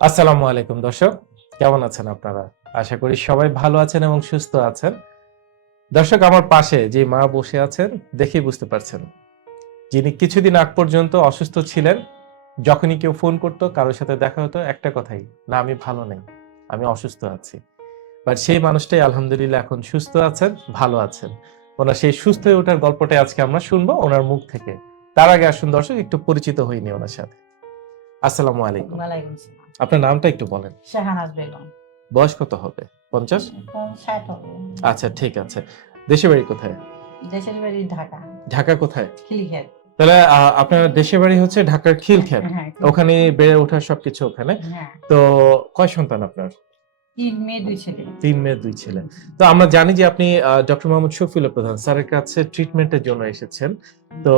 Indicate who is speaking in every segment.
Speaker 1: আসসালামু আলাইকুম দর্শক, কেমন আছেন আপনারা? আশা করি সবাই ভালো আছেন এবং সুস্থ আছেন। দর্শক, আমার পাশে যে মা বসে আছেন, দেখেই বুঝতে পারছেন। যিনি কিছুদিন আগ পর্যন্ত অসুস্থ ছিলেন, যখনই কেউ ফোন করতো, কারোর সাথে দেখা হতো, একটা কথাই, না, আমি ভালো নেই, আমি অসুস্থ আছি। বাট সেই মানুষটাই আলহামদুলিল্লাহ এখন সুস্থ আছেন, ভালো আছেন। ওনার সেই সুস্থ হয়ে ওঠার গল্পটাই আজকে আমরা শুনব ওনার মুখ থেকে। তার আগে আসুন দর্শক, একটু পরিচিত হইনি ওনার সাথে। আসসালামু আলাইকুম।
Speaker 2: ওয়ালাইকুম সালাম
Speaker 1: আপনার নামটা একটু বলেন।
Speaker 2: শাহানাজ বেগম।
Speaker 1: বয়স কত হবে? পঞ্চাশ?
Speaker 2: এখন ষাট হবে।
Speaker 1: আচ্ছা ঠিক আছে। দেশের বাড়ি কোথায়?
Speaker 2: দেশের বাড়ি ঢাকা।
Speaker 1: ঢাকা কোথায়?
Speaker 2: খিলিখেত।
Speaker 1: তাহলে আপনার দেশের বাড়ি হচ্ছে ঢাকার খিলখ্যাত
Speaker 2: হ্যাঁ
Speaker 1: ওখানে বেড়ে ওঠা সবকিছু ওখানে।
Speaker 2: হ্যাঁ।
Speaker 1: তো কয় সন্তান আপনার?
Speaker 2: তিন মেয়ে দুই ছেলে।
Speaker 1: তিন মেয়ে দুই ছেলে। তো আমরা জানি যে আপনি ডক্টর মোহাম্মদ শফিউল প্রধান স্যারের কাছে ট্রিটমেন্টের জন্য এসেছেন। তো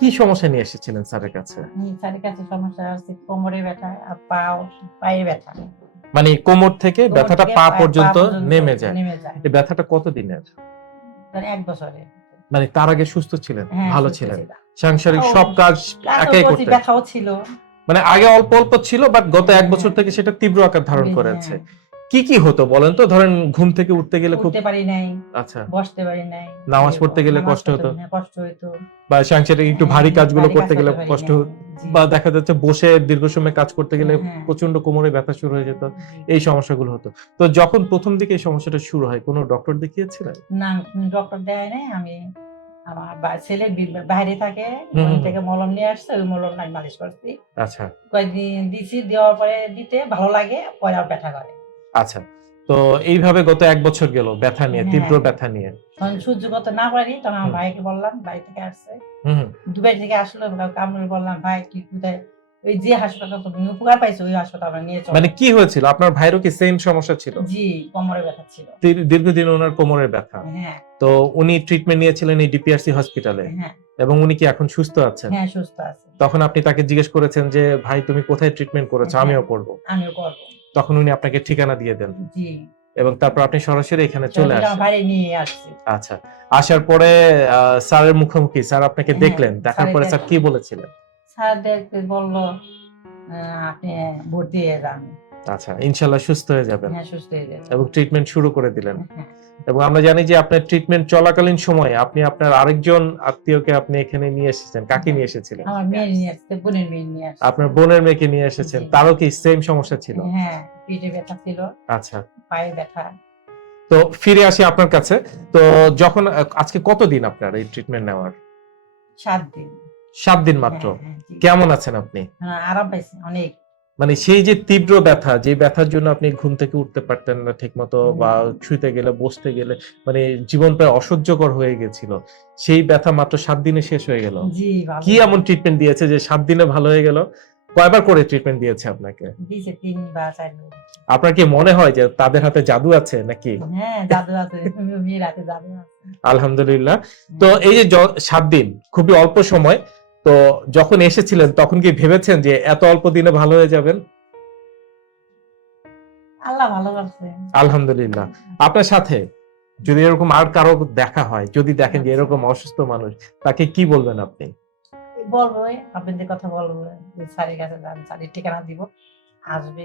Speaker 1: কি সমস্যা নিয়ে এসেছিলেন স্যারের কাছে?
Speaker 2: স্যারের কাছে সমস্যা আছে কোমরে ব্যথা আর পা পায়ে ব্যথা।
Speaker 1: মানে কোমর থেকে ব্যথাটা পা পর্যন্ত নেমে যায়। এই ব্যথাটা কত দিনের
Speaker 2: মানে এক বছরে
Speaker 1: মানে তার আগে সুস্থ ছিলেন?
Speaker 2: হ্যাঁ,
Speaker 1: ভালো ছিলেন? সাংসারিক সব কাজ একাই করতেন।
Speaker 2: ব্যথাও ছিল।
Speaker 1: মানে আগে অল্প অল্প ছিল বাট গত এক
Speaker 2: হ্যাঁ।
Speaker 1: বছর থেকে সেটা তীব্র আকার ধারণ
Speaker 2: হ্যাঁ,
Speaker 1: করেছে। কি কি হতো বলেন তো? ধরেন ঘুম থেকে উঠতে গেলে খুব
Speaker 2: উঠতে পারি নাই
Speaker 1: আচ্ছা।
Speaker 2: বসতে পারি নাই।
Speaker 1: নামাজ পড়তে গেলে কষ্ট হতো।
Speaker 2: কষ্ট হতো
Speaker 1: বা সাংসারিক একটু
Speaker 2: হ্যাঁ,
Speaker 1: ভারী কাজগুলো করতে গেলে কষ্ট হতো। বা দেখা যাচ্ছে বসে দীর্ঘ সময় কাজ করতে গেলে
Speaker 2: হ্যাঁ।
Speaker 1: প্রচণ্ড কোমরে ব্যথা শুরু হয়ে যেত। এই সমস্যাগুলো হতো। তো যখন প্রথম দিকে এই সমস্যাটা শুরু হয় কোনো ডক্টর দেখিয়েছিলেন?
Speaker 2: না ডক্টর দেয় নাই। আমি আমার ছেলে বাইরে থাকে। থেকে মলম নিয়ে আসছে ওই মলম নাই মালিশ করছি।
Speaker 1: আচ্ছা।
Speaker 2: কয়েকদিন দিছি দেওয়ার পরে দিতে ভালো লাগে পরে আর ব্যথা করে।
Speaker 1: আচ্ছা তো এইভাবে গত এক বছর গেল ব্যথা নিয়ে
Speaker 2: হ্যাঁ।
Speaker 1: তীব্র ব্যথা নিয়ে।
Speaker 2: তখন সহ্য করতে না পারি তখন আমার ভাইকে বললাম বাড়ি থেকে আসছে। দুবাই থেকে আসলো কামড়ে বললাম ভাই তুই কোথায় ওই যে হাসপাতাল তুমি উপকার পাইছো ওই হাসপাতাল আমরা নিয়ে চলো।
Speaker 1: মানে কি হয়েছিল? আপনার ভাইয়েরও কি সেম সমস্যা ছিল?
Speaker 2: জি কোমরে ব্যথা ছিল।
Speaker 1: দীর্ঘদিন ওনার কোমরের ব্যথা।
Speaker 2: হ্যাঁ।
Speaker 1: তো উনি ট্রিটমেন্ট নিয়েছিলেন এই ডিপিআরসি হসপিটালে
Speaker 2: হ্যাঁ।
Speaker 1: এবং উনি কি এখন সুস্থ আছেন?
Speaker 2: হ্যাঁ সুস্থ আছে
Speaker 1: তখন আপনি তাকে জিজ্ঞেস করেছেন যে ভাই তুমি কোথায় ট্রিটমেন্ট করেছ?
Speaker 2: হ্যাঁ।
Speaker 1: আমিও করব।
Speaker 2: আমিও করব।
Speaker 1: তখন উনি আপনাকে ঠিকানা দিয়ে দেন।
Speaker 2: জি।
Speaker 1: এবং তারপর আপনি সরাসরি এখানে চলে আসেন। আচ্ছা আসার পরে স্যারের মুখোমুখি স্যার আপনাকে
Speaker 2: হ্যাঁ,
Speaker 1: দেখলেন? দেখার পরে স্যার কি বলেছিলেন?
Speaker 2: স্যার দেখতে বলল আপনি ভর্তি হয়ে যান।
Speaker 1: আচ্ছা ইনশাল্লাহ সুস্থ হয়ে যাবেন।
Speaker 2: হ্যাঁ সুস্থ হয়ে
Speaker 1: এবং ট্রিটমেন্ট শুরু করে দিলেন।
Speaker 2: হ্যাঁ,
Speaker 1: এবং আমরা জানি যে আপনার ট্রিটমেন্ট চলাকালীন সময়ে আপনি আপনার আরেকজন আত্মীয়কে আপনি এখানে নিয়ে এসেছেন। কাকে নিয়ে এসেছিলেন?
Speaker 2: আমার মেয়ে নিয়ে আসছে বোনের মেয়ে নিয়ে আসছে।
Speaker 1: আপনার বোনের মেয়েকে নিয়ে এসেছেন। তারও কি সেম সমস্যা ছিল?
Speaker 2: হ্যাঁ পেটে ব্যথা ছিল।
Speaker 1: আচ্ছা।
Speaker 2: পায়ে ব্যথা।
Speaker 1: তো ফিরে আসি আপনার কাছে। তো যখন আজকে কতদিন আপনার এই ট্রিটমেন্ট নেওয়ার?
Speaker 2: সাত দিন।
Speaker 1: সাত দিন মাত্র।
Speaker 2: হ্যাঁ, হ্যাঁ।
Speaker 1: কেমন আছেন আপনি?
Speaker 2: হ্যাঁ, আরাম পাইছি অনেক।
Speaker 1: মানে সেই যে তীব্র ব্যথা যে ব্যথার জন্য আপনি ঘুম থেকে উঠতে পারতেন না ঠিক মতো বা শুইতে গেলে বসতে গেলে মানে জীবন প্রায় অসহ্যকর হয়ে গেছিল। সেই ব্যথা মাত্র সাত দিনে শেষ হয়ে গেল। কি এমন ট্রিটমেন্ট দিয়েছে যে সাত দিনে ভালো হয়ে গেল? কয়বার করে ট্রিটমেন্ট দিয়েছে আপনাকে। আপনার কি মনে হয় যে তাদের হাতে জাদু আছে নাকি?
Speaker 2: হ্যাঁ
Speaker 1: আলহামদুলিল্লাহ। তো এই যে সাত দিন খুবই অল্প সময় তো যখন এসেছিলেন তখন কি ভেবেছেন যে এত অল্প দিনে ভালো হয়ে যাবেন?
Speaker 2: আল্লাহ ভালো করছে
Speaker 1: আলহামদুলিল্লাহ। আপনার সাথে যদি এরকম আর কারও দেখা হয় যদি দেখেন যে এরকম অসুস্থ মানুষ তাকে কি বলবেন আপনি?
Speaker 2: বলব আপনাদের কথা বলব স্যারের কাছে যান স্যারের ঠিকানা দিব আসবে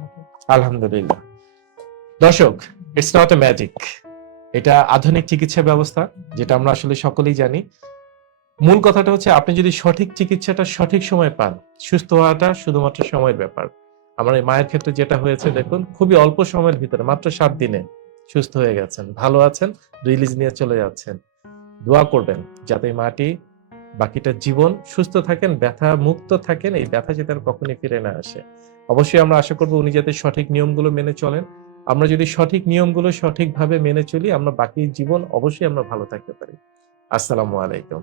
Speaker 2: হবে।
Speaker 1: আলহামদুলিল্লাহ। দর্শক ইটস নট এ ম্যাজিক এটা আধুনিক চিকিৎসা ব্যবস্থা যেটা আমরা আসলে সকলেই জানি। মূল কথাটা হচ্ছে আপনি যদি সঠিক চিকিৎসাটা সঠিক সময় পান, সুস্থ হওয়াটা শুধুমাত্র সময়ের ব্যাপার। আমার এই মায়ের ক্ষেত্রে যেটা হয়েছে, দেখুন, খুবই অল্প সময়ের ভিতরে, মাত্র সাত দিনে সুস্থ হয়ে গেছেন, ভালো আছেন, রিলিজ নিয়ে চলে যাচ্ছেন। দোয়া করবেন যাতে মাটি, বাকিটা জীবন সুস্থ থাকেন, ব্যথা মুক্ত থাকেন, এই ব্যথা যাতে আর কখনই ফিরে না আসে। অবশ্যই আমরা আশা করব উনি যাতে সঠিক নিয়মগুলো মেনে চলেন। আমরা যদি সঠিক নিয়মগুলো সঠিকভাবে মেনে চলি, আমরা বাকি জীবন অবশ্যই আমরা ভালো থাকতে পারি। আসসালামু আলাইকুম।